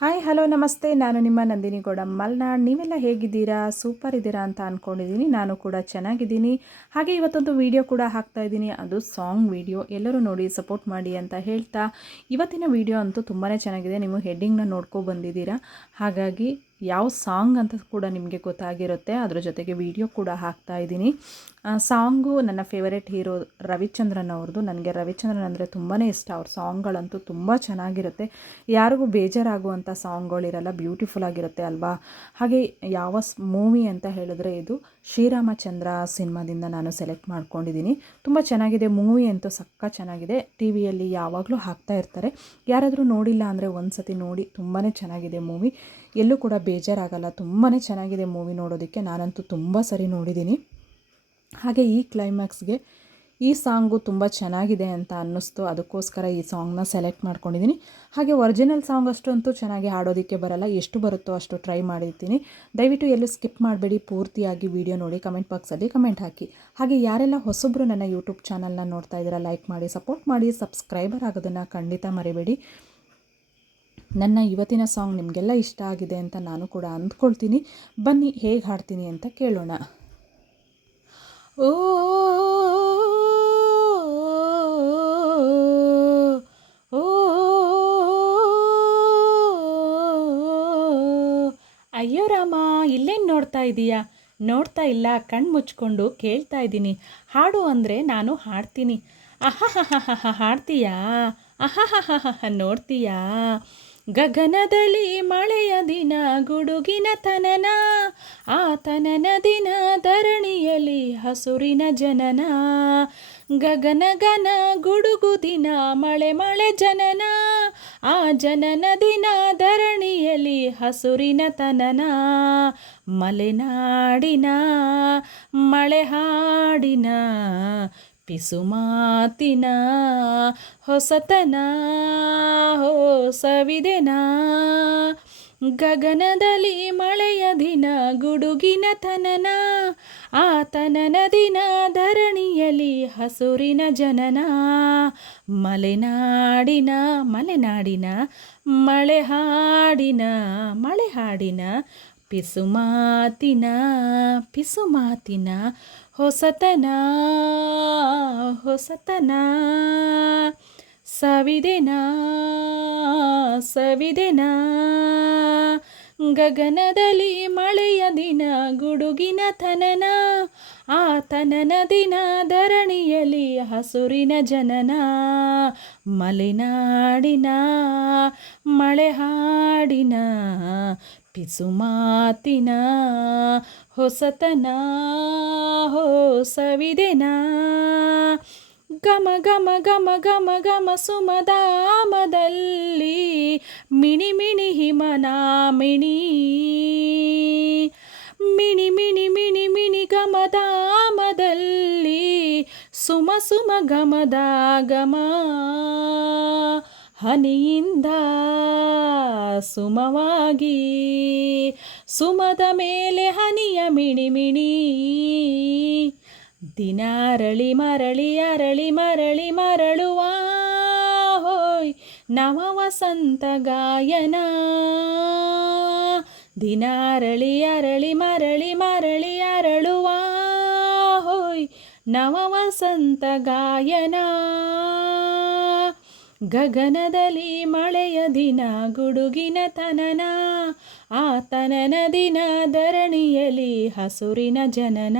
Hi hello ನಮಸ್ತೆ. ನಾನು ನಿಮ್ಮ ನಂದಿನಿ ಗೌಡ ಮಲ್ನಾಡ್. ನೀವೆಲ್ಲ ಹೇಗಿದ್ದೀರಾ? ಸೂಪರ್ ಇದ್ದೀರಾ ಅಂತ ಅಂದ್ಕೊಂಡಿದ್ದೀನಿ. ನಾನು ಕೂಡ ಚೆನ್ನಾಗಿದ್ದೀನಿ. ಹಾಗೆ ಇವತ್ತೊಂದು ವಿಡಿಯೋ ಕೂಡ ಹಾಕ್ತಾ ಇದ್ದೀನಿ. ಅದು ಸಾಂಗ್ ವಿಡಿಯೋ. ಎಲ್ಲರೂ ನೋಡಿ ಸಪೋರ್ಟ್ ಮಾಡಿ ಅಂತ ಹೇಳ್ತಾ, ಇವತ್ತಿನ ವಿಡಿಯೋ ಅಂತೂ ತುಂಬಾ ಚೆನ್ನಾಗಿದೆ. ನೀವು ಹೆಡ್ಡಿಂಗ್ನ ನೋಡ್ಕೊ ಬಂದಿದ್ದೀರಾ. ಹಾಗಾಗಿ ಯಾವ ಸಾಂಗ್ ಅಂತ ಕೂಡ ನಿಮಗೆ ಗೊತ್ತಾಗಿರುತ್ತೆ. ಅದರ ಜೊತೆಗೆ ವಿಡಿಯೋ ಕೂಡ ಹಾಕ್ತಾ ಇದ್ದೀನಿ. ಸಾಂಗು ನನ್ನ ಫೇವರೆಟ್ ಹೀರೋ ರವಿಚಂದ್ರನ್ ಅವ್ರದ್ದು. ನನಗೆ ರವಿಚಂದ್ರನ್ ಅಂದರೆ ತುಂಬಾ ಇಷ್ಟ. ಅವ್ರ ಸಾಂಗ್ಗಳಂತೂ ತುಂಬ ಚೆನ್ನಾಗಿರುತ್ತೆ. ಯಾರಿಗೂ ಬೇಜಾರಾಗುವಂಥ ಸಾಂಗ್ಗಳಿರಲ್ಲ, ಬ್ಯೂಟಿಫುಲ್ ಆಗಿರುತ್ತೆ ಅಲ್ವಾ. ಹಾಗೆ ಯಾವ ಮೂವಿ ಅಂತ ಹೇಳಿದ್ರೆ ಇದು ಶ್ರೀರಾಮಚಂದ್ರ ಸಿನಿಮಾದಿಂದ ನಾನು ಸೆಲೆಕ್ಟ್ ಮಾಡ್ಕೊಂಡಿದ್ದೀನಿ. ತುಂಬ ಚೆನ್ನಾಗಿದೆ ಮೂವಿ ಅಂತೂ, ಸಕ್ಕ ಚೆನ್ನಾಗಿದೆ. ಟಿ ವಿಯಲ್ಲಿ ಯಾವಾಗಲೂ ಹಾಕ್ತಾ ಇರ್ತಾರೆ. ಯಾರಾದರೂ ನೋಡಿಲ್ಲ ಅಂದರೆ ಒಂದು ಸತಿ ನೋಡಿ, ತುಂಬಾ ಚೆನ್ನಾಗಿದೆ ಮೂವಿ. ಎಲ್ಲೂ ಕೂಡ ಬೇಜಾರಾಗಲ್ಲ. ತುಂಬಾ ಚೆನ್ನಾಗಿದೆ ಮೂವಿ ನೋಡೋದಕ್ಕೆ. ನಾನಂತೂ ತುಂಬ ಸರಿ ನೋಡಿದ್ದೀನಿ. ಹಾಗೆ ಈ ಕ್ಲೈಮ್ಯಾಕ್ಸ್ಗೆ ಈ ಸಾಂಗು ತುಂಬ ಚೆನ್ನಾಗಿದೆ ಅಂತ ಅನ್ನಿಸ್ತು. ಅದಕ್ಕೋಸ್ಕರ ಈ ಸಾಂಗ್ನ ಸೆಲೆಕ್ಟ್ ಮಾಡ್ಕೊಂಡಿದ್ದೀನಿ. ಹಾಗೆ ಒರಿಜಿನಲ್ ಸಾಂಗ್ ಅಷ್ಟಂತೂ ಚೆನ್ನಾಗಿ ಹಾಡೋದಕ್ಕೆ ಬರಲ್ಲ. ಎಷ್ಟು ಬರುತ್ತೋ ಅಷ್ಟು ಟ್ರೈ ಮಾಡಿರ್ತೀನಿ. ದಯವಿಟ್ಟು ಎಲ್ಲೂ ಸ್ಕಿಪ್ ಮಾಡಬೇಡಿ, ಪೂರ್ತಿಯಾಗಿ ವಿಡಿಯೋ ನೋಡಿ. ಕಮೆಂಟ್ ಬಾಕ್ಸಲ್ಲಿ ಕಮೆಂಟ್ ಹಾಕಿ. ಹಾಗೆ ಯಾರೆಲ್ಲ ಹೊಸಬ್ರು ನನ್ನ ಯೂಟ್ಯೂಬ್ ಚಾನಲ್ನ ನೋಡ್ತಾ ಇದ್ದೀರಾ, ಲೈಕ್ ಮಾಡಿ, ಸಪೋರ್ಟ್ ಮಾಡಿ, ಸಬ್ಸ್ಕ್ರೈಬರ್ ಆಗೋದನ್ನು ಖಂಡಿತ ಮರಿಬೇಡಿ. ನನ್ನ ಇವತ್ತಿನ ಸಾಂಗ್ ನಿಮಗೆಲ್ಲ ಇಷ್ಟ ಆಗಿದೆ ಅಂತ ನಾನು ಕೂಡ ಅಂದ್ಕೊಳ್ತೀನಿ. ಬನ್ನಿ ಹೇಗೆ ಹಾಡ್ತೀನಿ ಅಂತ ಕೇಳೋಣ. ಓ ಓ ಅಯ್ಯೋ ರಾಮ, ಇಲ್ಲೇನು ನೋಡ್ತಾ ಇದೀಯಾ? ನೋಡ್ತಾ ಇಲ್ಲ, ಕಣ್ಣು ಮುಚ್ಕೊಂಡು ಕೇಳ್ತಾ ಇದ್ದೀನಿ. ಹಾಡು ಅಂದರೆ ನಾನು ಹಾಡ್ತೀನಿ. ಅಹಹಹಹ ಹಾಡ್ತೀಯಾ? ಅಹಹಹಹ ನೋಡ್ತೀಯಾ? ಗಗನದಲ್ಲಿ ಮಳೆಯ ದಿನ, ಗುಡುಗಿನ ತನನ, ಆ ತನನ ದಿನ ಧರಣಿಯಲ್ಲಿ ಹಸುರಿನ ಜನನ. ಗಗನ ಗನ ಗುಡುಗು ದಿನ, ಮಳೆ ಮಳೆ ಜನನ, ಆ ಜನನ ದಿನ ಧರಣಿಯಲ್ಲಿ ಹಸುರಿನ ತನನ. ಮಲೆನಾಡಿನ ಮಳೆ ಹಾಡಿನ ಪಿಸುಮಾತಿನ ಹೊಸತನ ಹೋ ಸವಿದೆನ. ಗಗನದಲ್ಲಿ ಮಳೆಯ ದಿನ, ಗುಡುಗಿನ ತನನ, ಆ ತನನ ದಿನ ಧರಣಿಯಲ್ಲಿ ಹಸುರಿನ ಜನನ. ಮಲೆನಾಡಿನ ಮಲೆನಾಡಿನ ಮಳೆ ಹಾಡಿನ ಮಳೆ ಹಾಡಿನ ಪಿಸುಮಾತಿನ ಪಿಸುಮಾತಿನ ಹೊಸತನ ಹೊಸತನ. ಸವಿದೆನ ಸವಿದೆನ. ಗಗನದಲ್ಲಿ ಮಳೆಯ ದಿನ, ಗುಡುಗಿನ ತನನ, ಆ ತನನ ದಿನ ಧರಣಿಯಲ್ಲಿ ಹಸುರಿನ ಜನನ. ಮಲೆನಾಡಿನ ಮಳೆ ಹಾಡಿನ ಪಿಸುಮಾತಿನ ಹೊಸತನ ಹೋ ಸವಿದೆನ. ಗಮ ಗಮ ಗಮ ಗಮ ಗಮ ಸುಮಧಾಮದಲ್ಲಿ ಮಿಣಿ ಮಿಣಿ ಹಿಮನಾಮಿಣಿ. ಮಿಣಿ ಮಿಣಿ ಮಿಣಿ ಮಿಣಿ ಗಮಧಾಮದಲ್ಲಿ ಸುಮ ಸುಮ ಗಮದ ಗಮ. ಹನಿಯಿಂದ ಸುಮವಾಗಿ, ಸುಮದ ಮೇಲೆ ಹನಿಯ ಮಿಣಿ ಮಿಣಿ. ದಿನಾರಳಿ ಮರಳಿ ಅರಳಿ ಮರಳಿ ಮರಳುವ ಹೋಯ್ ನವ ವಸಂತ ಗಾಯನ. ದಿನಾರಳಿ ಅರಳಿ ಮರಳಿ ಮರಳಿ ಅರಳುವ ಹೋಯ್ ನವ ವಸಂತ ಗಾಯನ. ಗಗನದಲ್ಲಿ ಮಳೆಯ ದಿನ, ಗುಡುಗಿನ ತನನ, ಆ ತನನ ದಿನ ಧರಣಿಯಲ್ಲಿ ಹಸುರಿನ ಜನನ.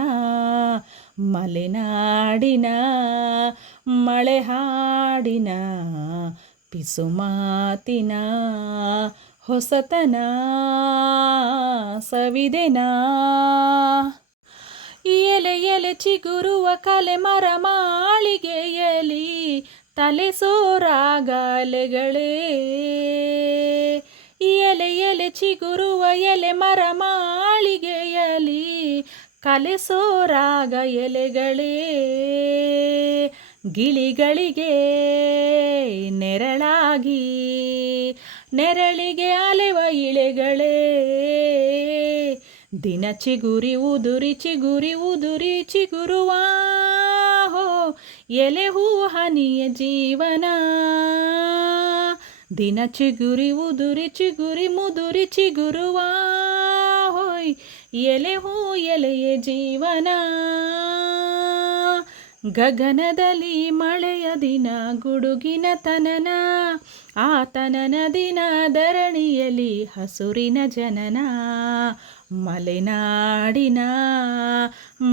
ಮಲೆನಾಡಿನ ಮಳೆ ಹಾಡಿನ ಪಿಸುಮಾತಿನ ಹೊಸತನ ಸವಿದೆನ. ಎಲೆ ಎಲೆ ಚಿಗುರುವ ಕಲೆ ಮರ ಮಾಳಿಗೆಯಲಿ ತಲೆ ಸೋರಾಗಲೆಗಳೇ. ಎಲೆ ಎಲೆ ಚಿಗುರುವ ಎಲೆ ಮರ ಮಾಳಿಗೆಯಲಿ ಕಲೆ ಸೋರಾಗ ಎಲೆಗಳೇ. ಗಿಳಿಗಳಿಗೆ ನೆರಳಾಗಿ, ನೆರಳಿಗೆ ಅಲೆವ ಇಳೆಗಳೇ. ದಿನ ಚಿಗುರಿ ಉದುರಿ ಚಿಗುರಿ ಉದುರಿ ಚಿಗುರುವ ಹೋ ಎಲೆ ಹೂ ಹನಿಯ ಜೀವನ. ದಿನ ಚಿಗುರಿ ಉದುರಿ ಚಿಗುರಿ ಮುದುರಿ ಚಿಗುರುವ ಹೋಯ್ ಎಲೆ ಹೂ ಎಲೆಯೇ ಜೀವನ. ಗಗನದಲ್ಲಿ ಮಳೆಯ ದಿನ ಗುಡುಗಿನ ತನನ, ಆ ತನನ ದಿನ ಧರಣಿಯಲ್ಲಿ ಹಸುರಿನ ಜನನ. ಮಲೆನಾಡಿನ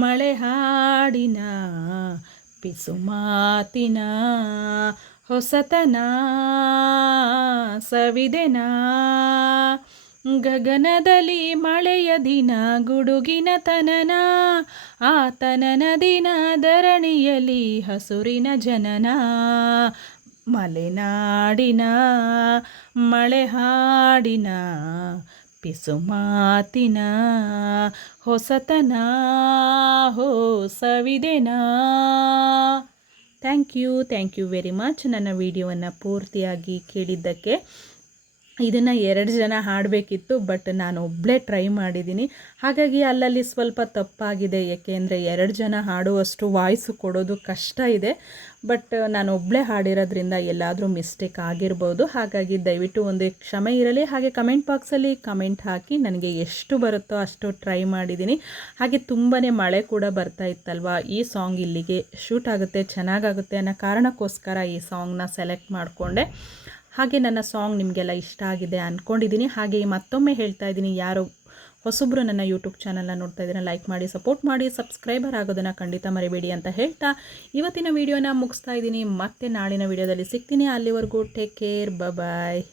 ಮಳೆ ಹಾಡಿನ ಪಿಸುಮಾತಿನ ಹೊಸತನ ಸವಿದೆನ. ಗಗನದಲ್ಲಿ ಮಳೆಯ ದಿನ ಗುಡುಗಿನ ತನನ, ಆ ತನನ ದಿನ ಧರಣಿಯಲ್ಲಿ ಹಸುರಿನ ಜನನ. ಮಲೆನಾಡಿನ ಮಳೆ ಹಾಡಿನ ಪಿಸುಮಾತಿನ ಹೊಸತನ ಹೋ ಸವಿದೆನ. ಥ್ಯಾಂಕ್ ಯು ವೆರಿ ಮಚ್ ನನ್ನ ವಿಡಿಯೋವನ್ನು ಪೂರ್ತಿಯಾಗಿ ಕೇಳಿದ್ದಕ್ಕೆ. ಇದನ್ನು 2 ಜನ ಹಾಡಬೇಕಿತ್ತು, ಬಟ್ ನಾನು ಒಬ್ಬಳೇ ಟ್ರೈ ಮಾಡಿದ್ದೀನಿ. ಹಾಗಾಗಿ ಅಲ್ಲಲ್ಲಿ ಸ್ವಲ್ಪ ತಪ್ಪಾಗಿದೆ, ಏಕೆಂದರೆ 2 ಜನ ಹಾಡುವಷ್ಟು ವಾಯ್ಸು ಕೊಡೋದು ಕಷ್ಟ ಇದೆ. ಬಟ್ ನಾನು ಒಬ್ಬಳೇ ಹಾಡಿರೋದ್ರಿಂದ ಎಲ್ಲಾದರೂ ಮಿಸ್ಟೇಕ್ ಆಗಿರ್ಬೋದು. ಹಾಗಾಗಿ ದಯವಿಟ್ಟು ಒಂದು ಕ್ಷಮೆ ಇರಲಿ. ಹಾಗೆ ಕಮೆಂಟ್ ಬಾಕ್ಸಲ್ಲಿ ಕಮೆಂಟ್ ಹಾಕಿ, ನನಗೆ ಎಷ್ಟು ಬರುತ್ತೋ ಅಷ್ಟು ಟ್ರೈ ಮಾಡಿದ್ದೀನಿ. ಹಾಗೆ ತುಂಬಾ ಮಳೆ ಕೂಡ ಬರ್ತಾ ಇತ್ತಲ್ವ, ಈ ಸಾಂಗ್ ಇಲ್ಲಿಗೆ ಶೂಟ್ ಆಗುತ್ತೆ, ಚೆನ್ನಾಗಾಗುತ್ತೆ ಅನ್ನೋ ಕಾರಣಕ್ಕೋಸ್ಕರ ಈ ಸಾಂಗ್ನ ಸೆಲೆಕ್ಟ್ ಮಾಡಿಕೊಂಡೆ. ಹಾಗೆ ನನ್ನ ಸಾಂಗ್ ನಿಮಗೆಲ್ಲ ಇಷ್ಟ ಆಗಿದೆ ಅಂದ್ಕೊಂಡಿದ್ದೀನಿ. ಹಾಗೆ ಮತ್ತೊಮ್ಮೆ ಹೇಳ್ತಾ ಇದ್ದೀನಿ, ಯಾರು ಹೊಸಬ್ರು ನನ್ನ ಯೂಟ್ಯೂಬ್ ಚಾನಲ್ನ ನೋಡ್ತಾ ಇದ್ದೀರಾ ಲೈಕ್ ಮಾಡಿ, ಸಪೋರ್ಟ್ ಮಾಡಿ, ಸಬ್ಸ್ಕ್ರೈಬರ್ ಆಗೋದನ್ನು ಖಂಡಿತ ಮರಿಬೇಡಿ ಅಂತ ಹೇಳ್ತಾ ಇವತ್ತಿನ ವಿಡಿಯೋನ ಮುಗಿಸ್ತಾ ಇದ್ದೀನಿ. ಮತ್ತೆ ನಾಳಿನ ವಿಡಿಯೋದಲ್ಲಿ ಸಿಗ್ತೀನಿ. ಅಲ್ಲಿವರೆಗೂ ಟೇಕ್ ಕೇರ್, ಬಾಯ್.